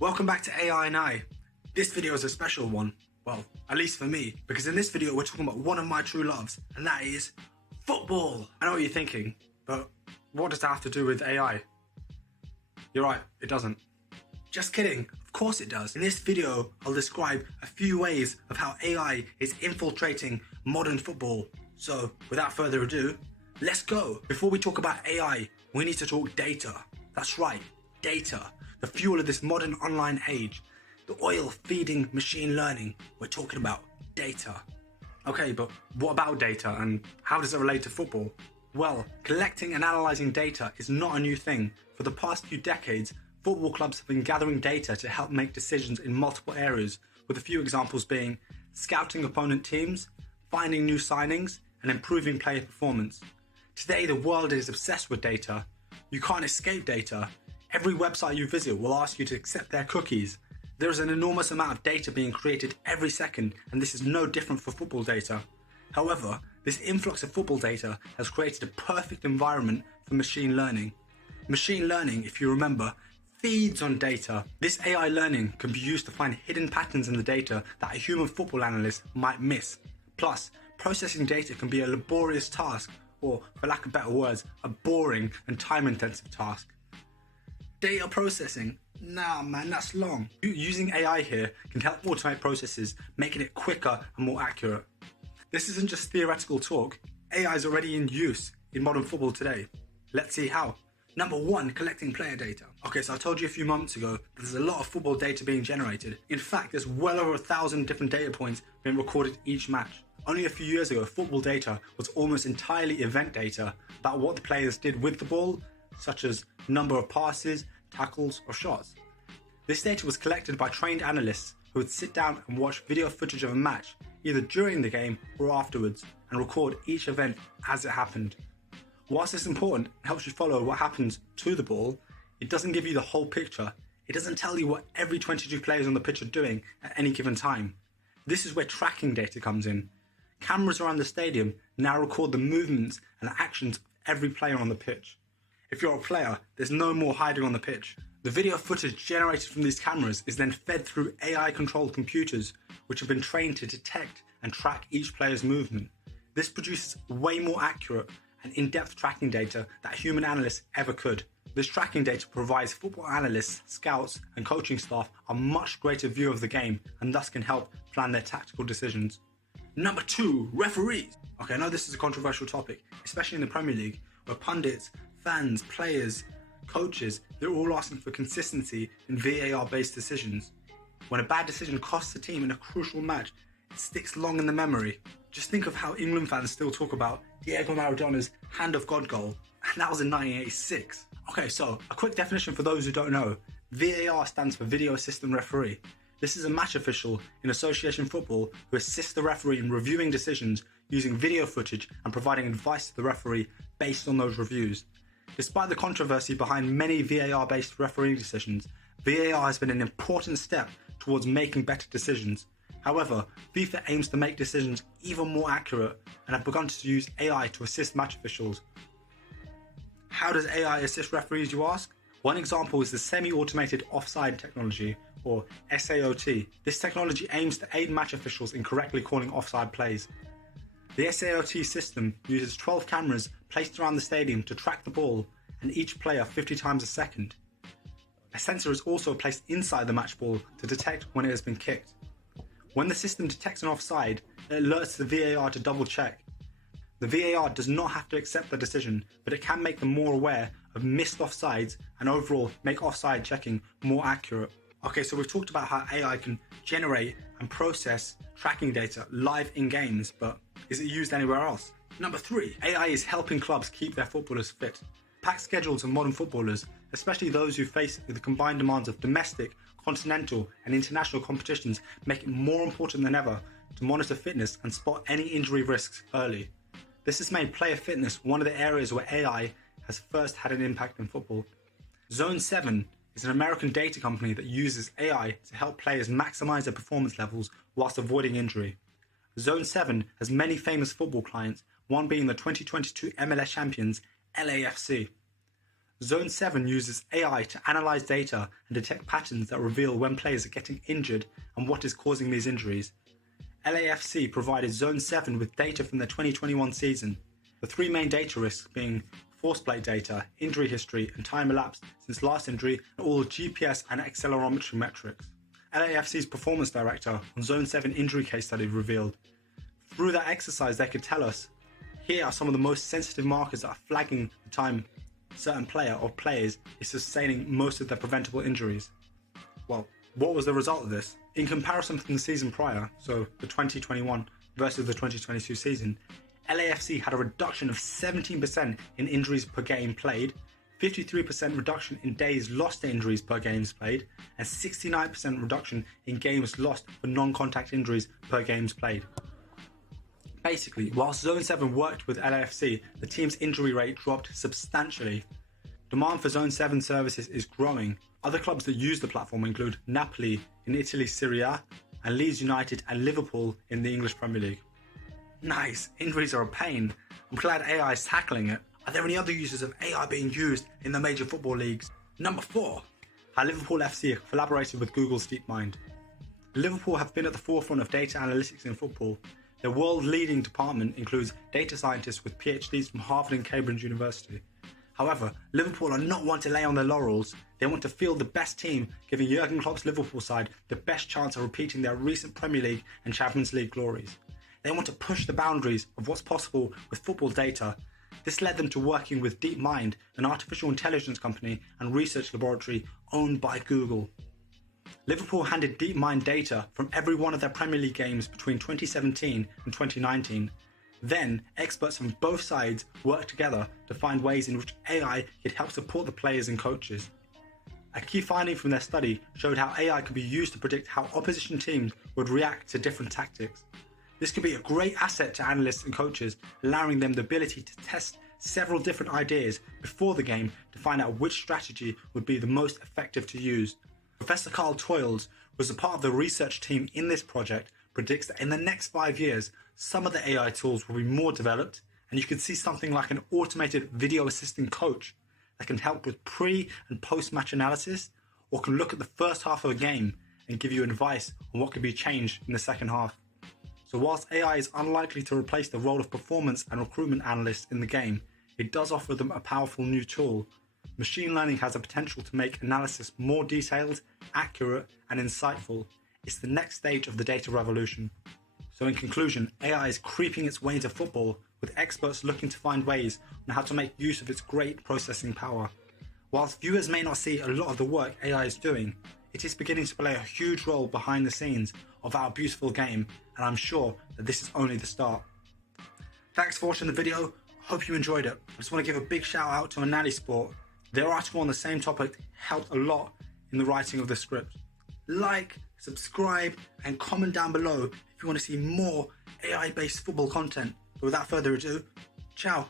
Welcome back to AI and I. This video is a special one, well, at least for me, because in this video we're talking about one of my true loves, and that is football. I know what you're thinking, but what does that have to do with AI? You're right, it doesn't. Just kidding, of course it does. In this video, I'll describe a few ways of how AI is infiltrating modern football. So, without further ado, let's go. Before we talk about AI, we need to talk data. That's right, data. The fuel of this modern online age. The oil feeding machine learning. We're talking about data. Okay, but what about data and how does it relate to football? Well, collecting and analysing data is not a new thing. For the past few decades, football clubs have been gathering data to help make decisions in multiple areas, with a few examples being scouting opponent teams, finding new signings, and improving player performance. Today, the world is obsessed with data. You can't escape data. Every website you visit will ask you to accept their cookies. There is an enormous amount of data being created every second, and this is no different for football data. However, this influx of football data has created a perfect environment for machine learning. Machine learning, if you remember, feeds on data. This AI learning can be used to find hidden patterns in the data that a human football analyst might miss. Plus, processing data can be a laborious task, or, for lack of better words, a boring and time-intensive task. Data processing? Nah man, that's long. Using AI here can help automate processes, making it quicker and more accurate. This isn't just theoretical talk. AI is already in use in modern football today. Let's see how. Number 1, collecting player data. Okay, so I told you a few months ago that there's a lot of football data being generated. In fact, there's well over 1,000 different data points being recorded each match. Only a few years ago, football data was almost entirely event data about what the players did with the ball, such as number of passes, tackles, or shots. This data was collected by trained analysts who would sit down and watch video footage of a match, either during the game or afterwards, and record each event as it happened. Whilst it's important and helps you follow what happens to the ball, it doesn't give you the whole picture. It doesn't tell you what every 22 players on the pitch are doing at any given time. This is where tracking data comes in. Cameras around the stadium now record the movements and actions of every player on the pitch. If you're a player, there's no more hiding on the pitch. The video footage generated from these cameras is then fed through AI-controlled computers, which have been trained to detect and track each player's movement. This produces way more accurate and in-depth tracking data that human analysts ever could. This tracking data provides football analysts, scouts, and coaching staff a much greater view of the game and thus can help plan their tactical decisions. Number 2, referees. Okay, I know this is a controversial topic, especially in the Premier League, where pundits, fans, players, coaches, they're all asking for consistency in VAR-based decisions. When a bad decision costs the team in a crucial match, it sticks long in the memory. Just think of how England fans still talk about Diego Maradona's hand of God goal, and that was in 1986. Okay, so a quick definition for those who don't know. VAR stands for Video Assistant Referee. This is a match official in association football who assists the referee in reviewing decisions using video footage and providing advice to the referee based on those reviews. Despite the controversy behind many VAR-based refereeing decisions, VAR has been an important step towards making better decisions. However, FIFA aims to make decisions even more accurate and have begun to use AI to assist match officials. How does AI assist referees, you ask? One example is the semi-automated offside technology, or SAOT. This technology aims to aid match officials in correctly calling offside plays. The SAOT system uses 12 cameras placed around the stadium to track the ball and each player 50 times a second. A sensor is also placed inside the match ball to detect when it has been kicked. When the system detects an offside, it alerts the VAR to double check. The VAR does not have to accept the decision, but it can make them more aware of missed offsides and overall make offside checking more accurate. Okay, so we've talked about how AI can generate and process tracking data live in games, but is it used anywhere else? Number 3, AI is helping clubs keep their footballers fit. Packed schedules of modern footballers, especially those who face the combined demands of domestic, continental and international competitions, make it more important than ever to monitor fitness and spot any injury risks early. This has made player fitness one of the areas where AI has first had an impact in football. Zone 7 is an American data company that uses AI to help players maximize their performance levels whilst avoiding injury. Zone 7 has many famous football clients, one being the 2022 MLS champions LAFC. Zone 7 uses AI to analyze data and detect patterns that reveal when players are getting injured and what is causing these injuries. LAFC provided Zone 7 with data from the 2021 season, the three main data risks being force plate data, injury history, and time elapsed since last injury, and all GPS and accelerometry metrics. LAFC's performance director on Zone 7 injury case study revealed, through that exercise they could tell us, here are some of the most sensitive markers that are flagging the time a certain player or players is sustaining most of their preventable injuries. Well, what was the result of this? In comparison from the season prior, so the 2021 versus the 2022 season, LAFC had a reduction of 17% in injuries per game played, 53% reduction in days lost to injuries per games played, and 69% reduction in games lost for non-contact injuries per games played. Basically, whilst Zone 7 worked with LAFC, the team's injury rate dropped substantially. Demand for Zone 7 services is growing. Other clubs that use the platform include Napoli in Italy's Serie A, and Leeds United and Liverpool in the English Premier League. Nice, injuries are a pain. I'm glad AI is tackling it. Are there any other uses of AI being used in the major football leagues? Number 4, how Liverpool FC collaborated with Google's DeepMind. Liverpool have been at the forefront of data analytics in football. Their world-leading department includes data scientists with PhDs from Harvard and Cambridge University. However, Liverpool are not one to lay on their laurels. They want to field the best team, giving Jurgen Klopp's Liverpool side the best chance of repeating their recent Premier League and Champions League glories. They want to push the boundaries of what's possible with football data. This led them to working with DeepMind, an artificial intelligence company and research laboratory owned by Google. Liverpool handed DeepMind data from every one of their Premier League games between 2017 and 2019. Then, experts from both sides worked together to find ways in which AI could help support the players and coaches. A key finding from their study showed how AI could be used to predict how opposition teams would react to different tactics. This could be a great asset to analysts and coaches, allowing them the ability to test several different ideas before the game to find out which strategy would be the most effective to use. Professor Carl Toyles, who was a part of the research team in this project, predicts that in the next 5 years, some of the AI tools will be more developed, and you can see something like an automated video assistant coach that can help with pre- and post-match analysis, or can look at the first half of a game and give you advice on what could be changed in the second half. So whilst AI is unlikely to replace the role of performance and recruitment analysts in the game, it does offer them a powerful new tool. Machine learning has the potential to make analysis more detailed, accurate, and insightful. It's the next stage of the data revolution. So in conclusion, AI is creeping its way into football, with experts looking to find ways on how to make use of its great processing power. Whilst viewers may not see a lot of the work AI is doing, it is beginning to play a huge role behind the scenes of our beautiful game, and I'm sure that this is only the start. Thanks for watching the video. Hope you enjoyed it. I just want to give a big shout out to Anali Sport. Their article on the same topic helped a lot in the writing of the script. Like, subscribe, and comment down below if you want to see more AI-based football content. But without further ado, ciao.